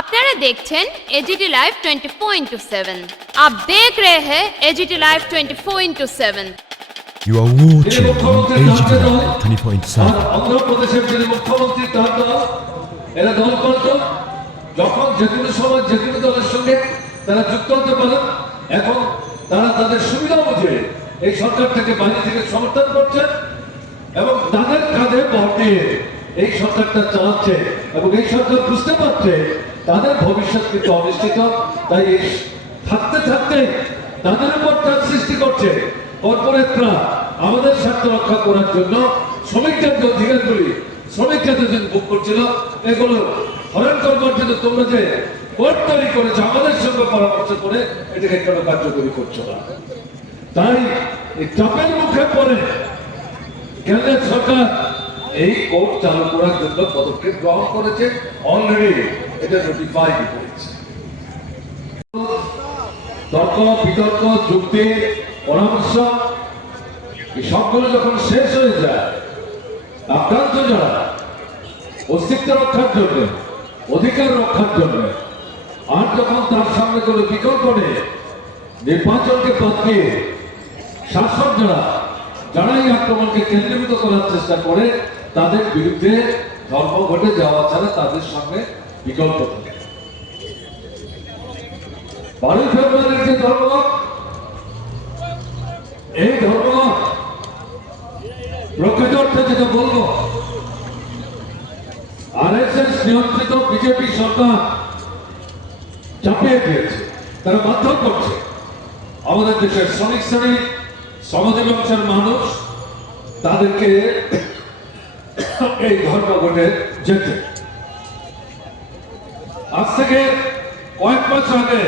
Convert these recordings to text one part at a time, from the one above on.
আপনারা দেখছেন AGT live 24/7। आप देख रहे हैं AGT live 24/7। You are watching AGT Live 20.7. Andhra প্রদেশের যিনি মুখ্যমন্ত্রী তার দল এরা দল করত যখন যে কোনো সময় যে কোনো দলের সঙ্গে তারা যুক্ত হতে পারেন। এখন তারা তাদের সুবিধা বুঝে এই সরকার থেকে বাইরে থেকে সমর্থন করছে এবং তাদের কাঁধে ভর দিয়ে এই সরকারটা চালাচ্ছে এবং এই সরকার বুঝতে পারছে তাদের ভবিষ্যৎ কিন্তু অনিশ্চিত। তাই থাকতে থাকতে তাদের উপর চাপ সৃষ্টি করছে কর্পোরেটরা আমাদের স্বার্থ রক্ষা করার জন্য শ্রমিকদের যে অধিকারগুলি শ্রমিকরা যেদিন ভোগ করছিল এগুলো হরণ করবার জন্য তোমরা যে কোর্ট তৈরি করেছো আমাদের সঙ্গে পরামর্শ করে এটাকে কেন কার্যকরী করছো না। তাই এই চাপের মুখে পড়ে কেন্দ্রের সরকার এই কোর্ট চালু করার জন্য পদক্ষেপ গ্রহণ করেছে। অলরেডি এটা নোটিফাই করেছে। তর্ক বিতর্ক যুক্তি পরামর্শ এই সবগুলো যখন শেষ হয়ে যায় আক্রান্ত যারা অস্তিত্ব রক্ষার জন্য অধিকার রক্ষার জন্য আর যখন তার সামনে কোনো বিকল্প নেই নির্বাচনকে বাদ দিয়ে শাসক যারাই আক্রমণকে কেন্দ্রীভূত করার চেষ্টা করে তাদের বিরুদ্ধে ধর্মঘটে যাওয়া ছাড়া তাদের সামনে বিকল্প থাকে। 12 ফেব্রুয়ারির যে ধর্মঘট এই ধর্মঘট প্রকৃত অর্থে যেটা বলবো আরএসএস নিয়ন্ত্রিত বিজেপি সরকার চাপিয়ে দিয়েছে, তারা বাধ্য করছে আমাদের দেশের শ্রমিক শ্রেণী শ্রমজীবী অংশের মানুষ তাদেরকে এই ধর্মঘটে যেতে। আজ থেকে কয়েক মাস আগে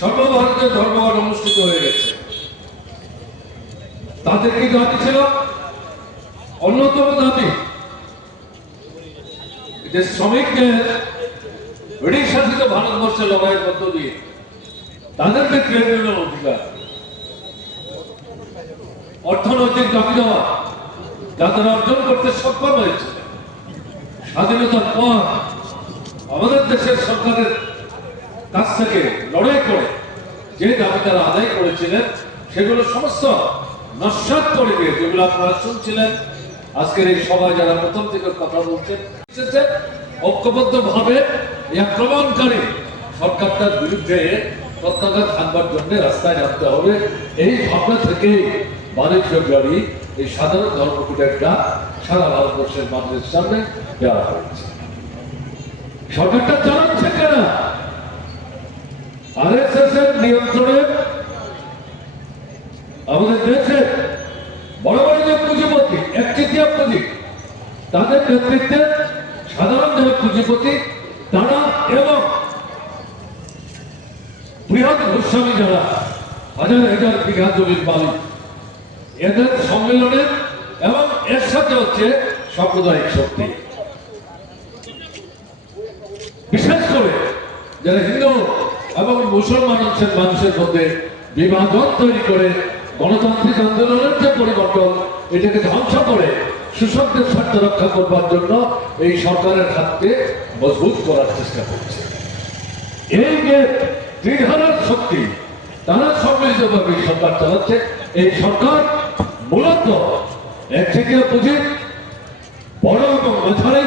সর্বভারতীয় ধর্মঘট অনুষ্ঠিত হয়ে গেছে। তাদের কি দাবি ছিল? অন্যতম দাবি যে শ্রমিকদের ব্রিটিশ শাসিত ভারতবর্ষে লড়াইয়ের মধ্য দিয়ে তাদেরকে ট্রেড ইউনিয়ন অধিকার অর্থনৈতিক দাবি দেওয়া যা তারা অর্জন করতে সক্ষম হয়েছে। স্বাধীনতার পর আমাদের দেশের সরকারের কাছ থেকে লড়াই করে যে দাবি তারা আদায় করেছিলেন সেগুলো সমস্ত নস্যাৎ করে দিয়ে যেগুলো আপনারা শুনছিলেন আজকের এই সভায় যারা প্রথম থেকে কথা বলছেন ঐক্যবদ্ধ ভাবে আক্রমণকারী সরকারটার বিরুদ্ধে প্রত্যাঘাত আনবার জন্য রাস্তায় নামতে হবে। এই ভাবনা থেকে 12 ফেব্রুয়ারি এই সাধারণ ধর্মঘটের ডাক সারা ভারতবর্ষের মানুষের সামনে দেওয়া হয়েছে। সরকারটা চালাচ্ছে কেনা আরএসএস এর নিয়ন্ত্রণে আমাদের দেশে বড় বড় যে পুঁজিপতি একচেটিয়া পুঁজি তাদের নেতৃত্বে সাধারণ যারা পুঁজিপতি তারা এবং বৃহৎ গোস্বামী যারা হাজার হাজার বিঘা জমির মালিক এদের সম্মেলনে এবং এর সাথে হচ্ছে সাম্প্রদায়িক শক্তি বিশেষ করে যারা হিন্দু এবং মুসলমান অংশের মানুষের মধ্যে বিভাজন তৈরি করে গণতান্ত্রিক আন্দোলনের যে পরিবর্তন এটাকে ধ্বংস করে কৃষকদের স্বার্থ রক্ষা করবার জন্য এই সরকারের হাতকে মজবুত করার চেষ্টা করছে। এই যে ত্রিধারার শক্তি তারা সম্মিলিতভাবে সরকার চালাচ্ছে। এই সরকার মূলত একচেটিয়া পুঁজি বড় এবং মাঝারি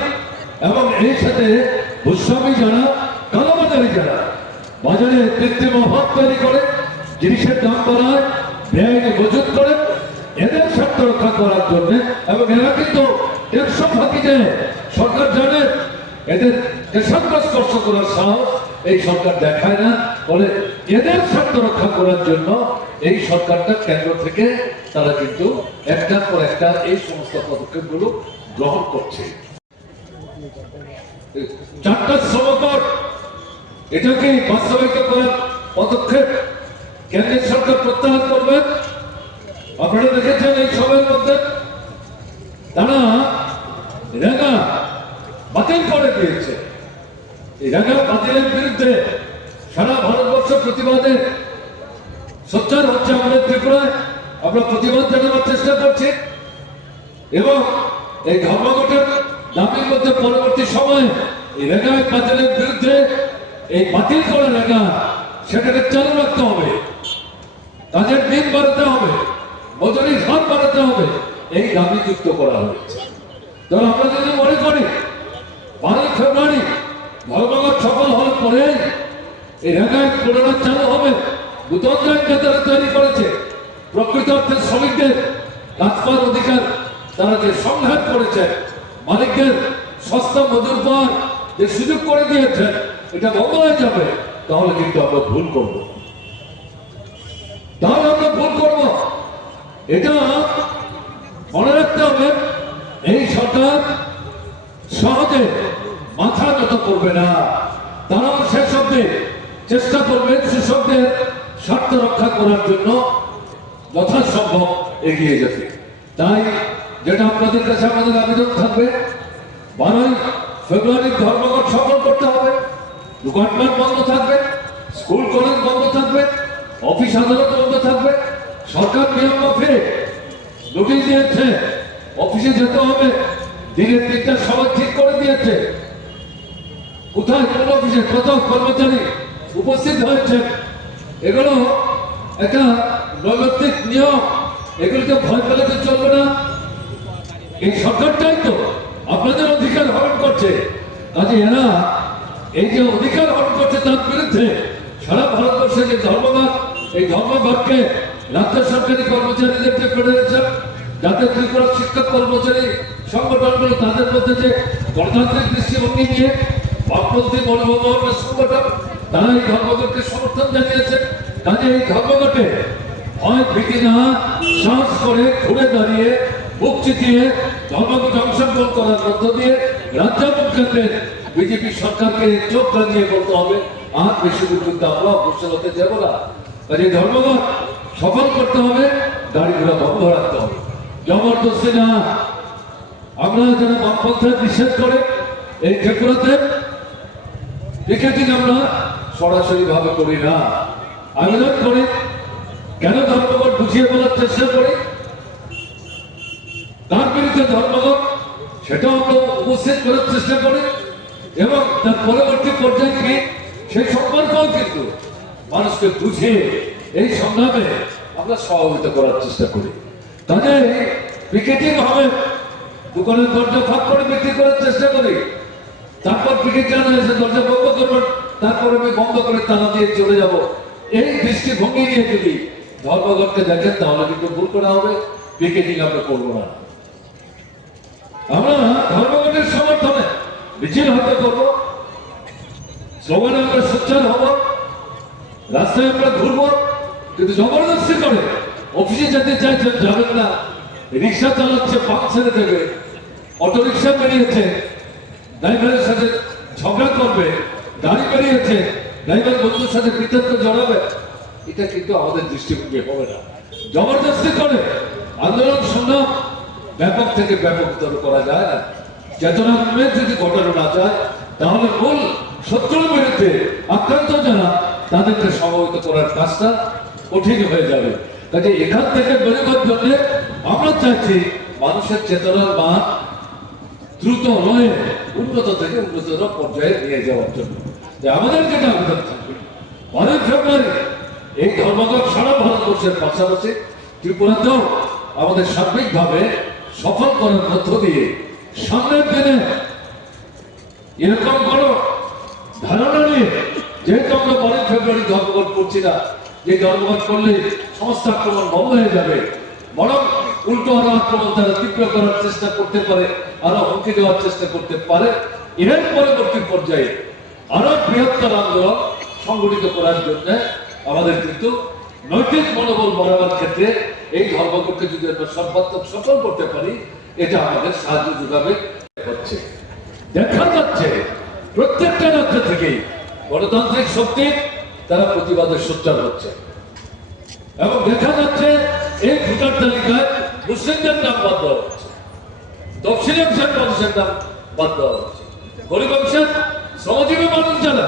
এবং এই সাথে ভূস্বামী যারা কালোবাজারি যারা বাজারে কৃত্রিম অভাব তৈরি করে জিনিসের দাম বাড়ায় বেআইনি মজুত করে এদের স্বার্থ রক্ষা করার জন্য এবং এরা কিন্তু একশো ফাঁকি দেয়। সরকার জানে এদের কেশাগ্র স্পর্শ করার সাহস এই সরকার দেখায় না, বলে এদের স্বার্থ রক্ষা করার জন্য এই সরকারটা কেন্দ্র থেকে তারা কিন্তু একটার পর একটা এই সমস্ত পদক্ষেপগুলো গ্রহণ করছে। 4টা শ্রমকোড এটাকে বাস্তবায়িত করার পদক্ষেপ কেন্দ্রের সরকার প্রত্যাহার করবে। আপনারা দেখেছেন এই সময়ের মধ্যে তারা রেগা বাতিল করে দিয়েছে। এই রেগা বাতিলের বিরুদ্ধে সারা ভারতবর্ষ প্রতিবাদে সোচ্চার হচ্ছে। আমাদের ত্রিপুরায় আমরা প্রতিবাদ জানাবার চেষ্টা করছি এবং এই ধর্মঘটের দাবির মধ্যে পরবর্তী সময়ে এই রেগায় বাতিলের বিরুদ্ধে এই বাতিল করা রেগা সেটাকে চালু রাখতে হবে, কাজের দিন বাড়াতে হবে, মজুরির হার বাড়াতে হবে, এই দাবি যুক্ত করা হয়েছে। ধর আমরা যদি মনে করি 12 ফেব্রুয়ারি ধর্মঘট সফল হওয়ার পরে এই রেগায় পুনরায় চালু হবে, নতুন জায়গা তারা তৈরি করেছে, প্রকৃত অর্থে শ্রমিকদের কাজ পাওয়ার অধিকার তারা যে সংঘাত করেছে, মালিকদের সস্তা মজুর পাওয়ার যে সুযোগ করে দিয়েছেন, এটা বন্ধ হয়ে যাবে, তাহলে কিন্তু আমরা ভুল করব, তাহলে আমরা ভুল করব। এটা মনে রাখতে হবে, এই সরকার সহজে মাথা নত করবে না, তারাও শেষ অব্দি চেষ্টা করবে কৃষকদের স্বার্থ রক্ষা করার জন্য যথাসম্ভব এগিয়ে যেতে। তাই যেটা আপনাদের কাছে আমাদের আবেদন থাকবে, 12 ফেব্রুয়ারি ধর্মঘট সফল করতে হবে, দোকানপাট বন্ধ থাকবে, স্কুল কলেজ বন্ধ থাকবে, অফিস আদালত বন্ধ থাকবে, সরকার নিয়ম মাফিক নোটিশ দিয়েছে, অফিসে যেতে হবে, দিনের 3টার সময় ঠিক করে দিয়েছে, কোথায় কোন অফিসে কত কর্মচারী উপস্থিত হয়েছে, এগুলো একটা নৈমিত্তিক নিয়ম, এগুলোকে ভয় পেলাতে চলবে না। এই সরকারটাই তো আপনাদের অধিকার হরণ করছে, কাজে এরা এই যে অধিকার হরণ করছে তার বিরুদ্ধে সারা ভারতবর্ষে যে ধর্মঘট, এই ধর্মঘটকে রাজ্য সরকারি কর্মচারীদের যে ফেডারেশন, যাতে ত্রিপুরা শিক্ষক কর্মচারী সংগঠনগুলো তাদের মধ্যে যে গণতান্ত্রিক দৃষ্টিভঙ্গি নিয়ে বামপন্থী মনোভাবের সংগঠন, তারা এই ধর্মঘটকে সমর্থন জানিয়েছে। কাজে এই ধর্মঘটে হয় ভীতি না, সাহস করে ঘুরে দাঁড়িয়ে বুক চিতিয়ে ধর্মঘটে অংশগ্রহণ করার মধ্য দিয়ে রাজ্য এবং কেন্দ্রের বিজেপি সরকারকে চোখ রাঙিয়ে বলতে হবে, আর বেশি দূর কিন্তু আমরা অগ্রসর হতে যাব না। কাজে ধর্মঘট সফল করতে হবে, গাড়ি ঘোড়া বন্ধ রাখতে হবে, জবরদস্তি না। আমরা যারা বামপন্থায় নিষেধ করে এই ত্রিপুরাতে পিকেটিং আমরা সরাসরি ভাবে করি না, আবেদন করি, কেন ধর্মঘট বুঝিয়ে বলার চেষ্টা করি, তার বিরুদ্ধে ধর্মঘট সেটাও আমরা উপস্থিত করার চেষ্টা করি, এবং তার পরবর্তী পর্যায়ে কি সেই সম্পর্কও কিন্তু মানুষকে বুঝিয়ে এই সংগ্রামে আমরা সহযোগিতা করার চেষ্টা করি। তাহলে পিকেটিং হবে, দোকানের দরজা ফাঁক করে বিক্রি করার চেষ্টা করি, তারপর পিকেট জানা এসে দরজা বন্ধ করবেন, তারপর আমি বন্ধ করে তালা দিয়ে চলে যাব, এই দৃষ্টিভঙ্গি নিয়ে যদি ধর্মঘটকে দেখেন তাহলে কিন্তু ভুল করা হবে, পিকেটিং আমরা করবো না। আমরা ধর্মঘটের সমর্থনে মিছিল হতে করবো, স্লোগানে আমরা সোচ্চার হব, রাস্তায় আমরা ঘুরবো, কিন্তু জবরদস্তি করে অফিসে যেতে চাইছেন যাবেন না, রিক্সা চালাচ্ছে পাম্প ছেড়ে দেবে, অটো রিক্সা বেরিয়েছে ড্রাইভারের সাথে ঝগড়া করবে, গাড়ি বেরিয়েছে ড্রাইভার বন্ধুর সাথে বিতর্ক জড়াবে, এটা কিন্তু আমাদের দৃষ্টিভঙ্গি হবে না। জবরদস্তি করে আন্দোলন সংগ্রাম ব্যাপক থেকে ব্যাপকতর করা যায় না, চেতনা যদি ঘটানো না যায় তাহলে মূল শত্রুর বিরুদ্ধে আক্রান্ত যারা তাদেরকে সমবেত করার কাজটা কঠিন হয়ে যাবে। কাজে এখান থেকে বেরোবার জন্য আমরা চাইছি মানুষের চেতনার মান দ্রুত নয় উন্নত থেকে উন্নতর পর্যায়ে নিয়ে যাওয়ার জন্য। আমাদের যেটা আবেদন থাকবে 12 ফেব্রুয়ারি এই ধর্মঘট সারা ভারতবর্ষের পাশাপাশি ত্রিপুরাতেও আমাদের সার্বিকভাবে সফল করার মধ্য দিয়ে সামনের দিনে এরকম কোনো ধারণা নিয়ে, যেহেতু আমরা 12 ফেব্রুয়ারি ধর্মঘট করছি না, যে ধর্মঘট করলে সমস্ত আক্রমণ বন্ধ হয়ে যাবে, বরং উল্টো আরো আক্রমণ তারা তীব্র করার চেষ্টা করতে পারে, আরো হুমকি দেওয়ার চেষ্টা করতে পারে, এর পরবর্তী পর্যায়ে আরো বৃহত্তর আন্দোলন সংগঠিত করার জন্য আমাদের কিন্তু নৈতিক মনোবল বাড়াবার ক্ষেত্রে এই ধর্মঘটকে যদি আমরা সর্বাত্মক সফল করতে পারি, এটা আমাদের সাহায্য যোগাবে। হচ্ছে দেখা যাচ্ছে প্রত্যেকটা রাজ্য থেকেই গণতান্ত্রিক শক্তি তারা প্রতিবাদে সোচ্চার হচ্ছে, এবং দেখা যাচ্ছে এই ভোটার তালিকায় মুসলিমদের নাম বাদ দেওয়া হচ্ছে, দক্ষিণ অংশের মানুষের নাম বাদ দেওয়া হচ্ছে, গরিব অংশের শ্রমজীবী মানুষ যারা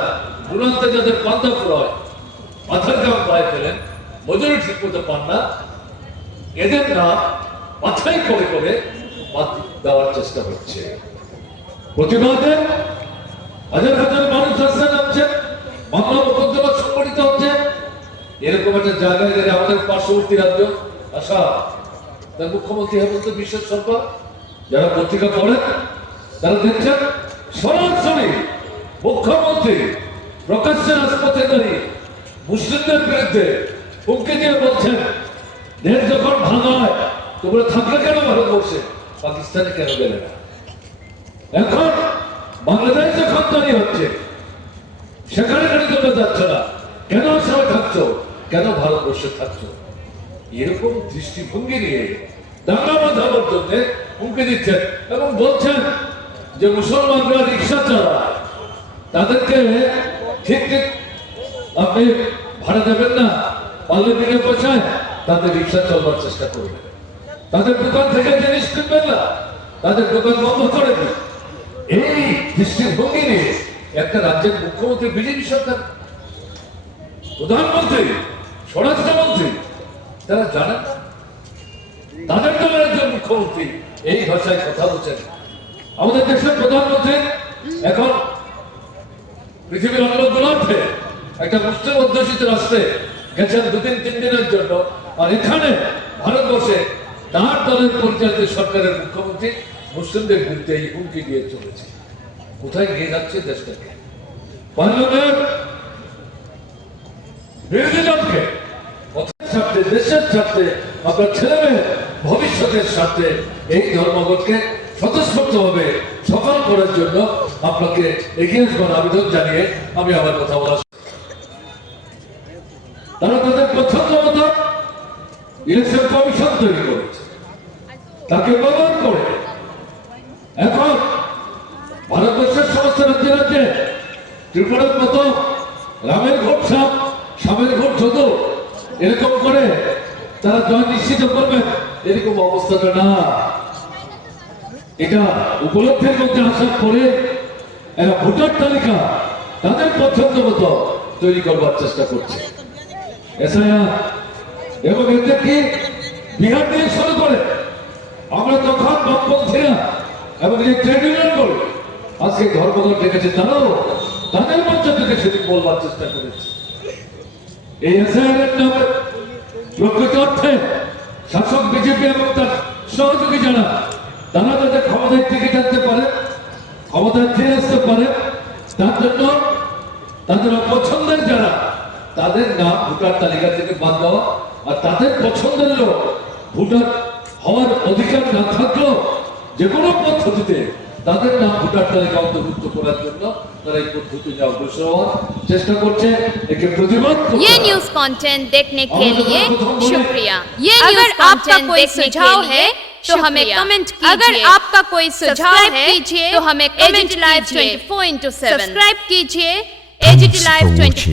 দূরান্তে যাদের পান্তা পুরো হয়, মাথার গাম পায়ে ফেলেন, মজুরি ঠিক মতো পান না, এদের নাম মাথায় করে করে বাদ দেওয়ার চেষ্টা হচ্ছে। প্রতিবাদে হাজার হাজার মানুষ রাস্তায় নামছেন, মামলা মোকদ্দমা সংগঠিত হচ্ছে। এরকম একটা জায়গায় যদি আমাদের পার্শ্ববর্তী রাজ্য আসাম, তার মুখ্যমন্ত্রী হেমন্ত বিশ্ব শর্মা, যারা পত্রিকা পড়েন তারা দেখছেন সরাসরি মুখ্যমন্ত্রী প্রকাশ্যে রাজপথে দাঁড়িয়ে মুসলিমদের বিরুদ্ধে হুমকি দিয়ে বলছেন, দেশ যখন ভাঙা হয় তোমরা থাকলে কেন ভারতবর্ষে, পাকিস্তানে কেন গেলে না? এখন বাংলাদেশ যখন তৈরি হচ্ছে সেখানে কেন তোমরা যাচ্ছ না, কেন সবাই থাকছো, কেন ভারতবর্ষে থাকছো? এরকম দৃষ্টিভঙ্গি নিয়ে দাঙ্গা বাঁধানোর জন্য হুমকি দিচ্ছেন এবং বলছেন যে মুসলমানরা রিক্সা চালায়, তাদেরকে ঠিক ঠিক আপনি ভাড়া দেবেন না, পারলে বিনা পয়সায় তাদের রিক্সা চলবার চেষ্টা করবেন, তাদের দোকান থেকে জিনিস কিনবেন না, তাদের দোকান বন্ধ করে দিন। এই দৃষ্টিভঙ্গি নিয়ে একটা রাজ্যের মুখ্যমন্ত্রী, বিজেপি সরকার, প্রধানমন্ত্রী, স্বরাষ্ট্রমন্ত্রী, তারা জানেন না? তাদের দলের একজন মুখ্যমন্ত্রী এই ভাষায় কথা বলছেন। আমাদের দেশের প্রধানমন্ত্রী এখন পৃথিবীর অন্য দূরান্তে একটা মুসলিম অধ্যুষিত রাষ্ট্রে গেছেন 2-3 দিনের জন্য, আর এখানে ভারতবর্ষে তার দলের পরিচালিত সরকারের মুখ্যমন্ত্রী মুসলিমদের বিরুদ্ধে এই হুমকি দিয়ে চলেছে। কোথায় নিয়ে যাচ্ছে দেশটাকে? পার্লামেন্ট বিরোধী দলকে স্বার্থে, দেশের স্বার্থে, আপনার ছেলে মেয়ের ভবিষ্যতের স্বার্থে এই ধর্মঘটকে স্বতঃস্ফূর্তভাবে সফল করার জন্য আপনাকে এগিয়ে আসবার আবেদন জানিয়ে আমি আমার কথা বলা। তারা তাদের পছন্দ মতো ইলেকশন কমিশন তৈরি করেছে, তাকে ব্যবহার করে এখন ভারতবর্ষের সমস্ত রাজ্যে রাজ্যে ত্রিপুরার মতো রামের ভোট সাপ, সামের ভোট যত, এরকম করে তারা জয় নিশ্চিত করবেন, এরকম অবস্থাটা না। এটা উপলব্ধির মধ্যে আসার পরে এরা ভোটার তালিকা তাদের পছন্দ মতো তৈরি করবার চেষ্টা করছে। এছাড়া এবং এতে কি বিহার থেকে শুরু করে আমরা তখন বামপন্থীরা এবং যে ট্রেড ইউনিয়ন বলে আজকে ধর্মঘট ডেকেছে, তারাও তাদের মঞ্চ থেকে সেদিন বলবার চেষ্টা করেছে। এই এসআইআর নামে প্রকৃত অর্থে শাসক বিজেপি এবং তার সহযোগী যারা, তারা যাতে ক্ষমতায় টিকে থাকতে পারে, ক্ষমতায় ফিরে আসতে পারে, তার জন্য তাদের অপছন্দের যারা, তাদের নাম ভোটার তালিকা থেকে বাদ দেওয়া, আর তাদের পছন্দের লোক ভোটার হওয়ার অধিকার না থাকলেও যে কোনো পদ্ধতিতে তাদের নাম ভোটার তালিকা অন্তর্ভুক্ত করার জন্য তারা এই পদ্ধতি নিয়ে অগ্রসর হওয়ার চেষ্টা করছে। একে প্রতিবাদ করতে ये न्यूज कंटेंट देखने के लिए शुक्रिया। ये अगर आपका कोई सुझाव है तो हमें कमेंट कीजिए। अगर आपका कोई सुझाव है तो हमें कमेंट लाइव 24/7 सब्सक्राइब कीजिए। AGT live 24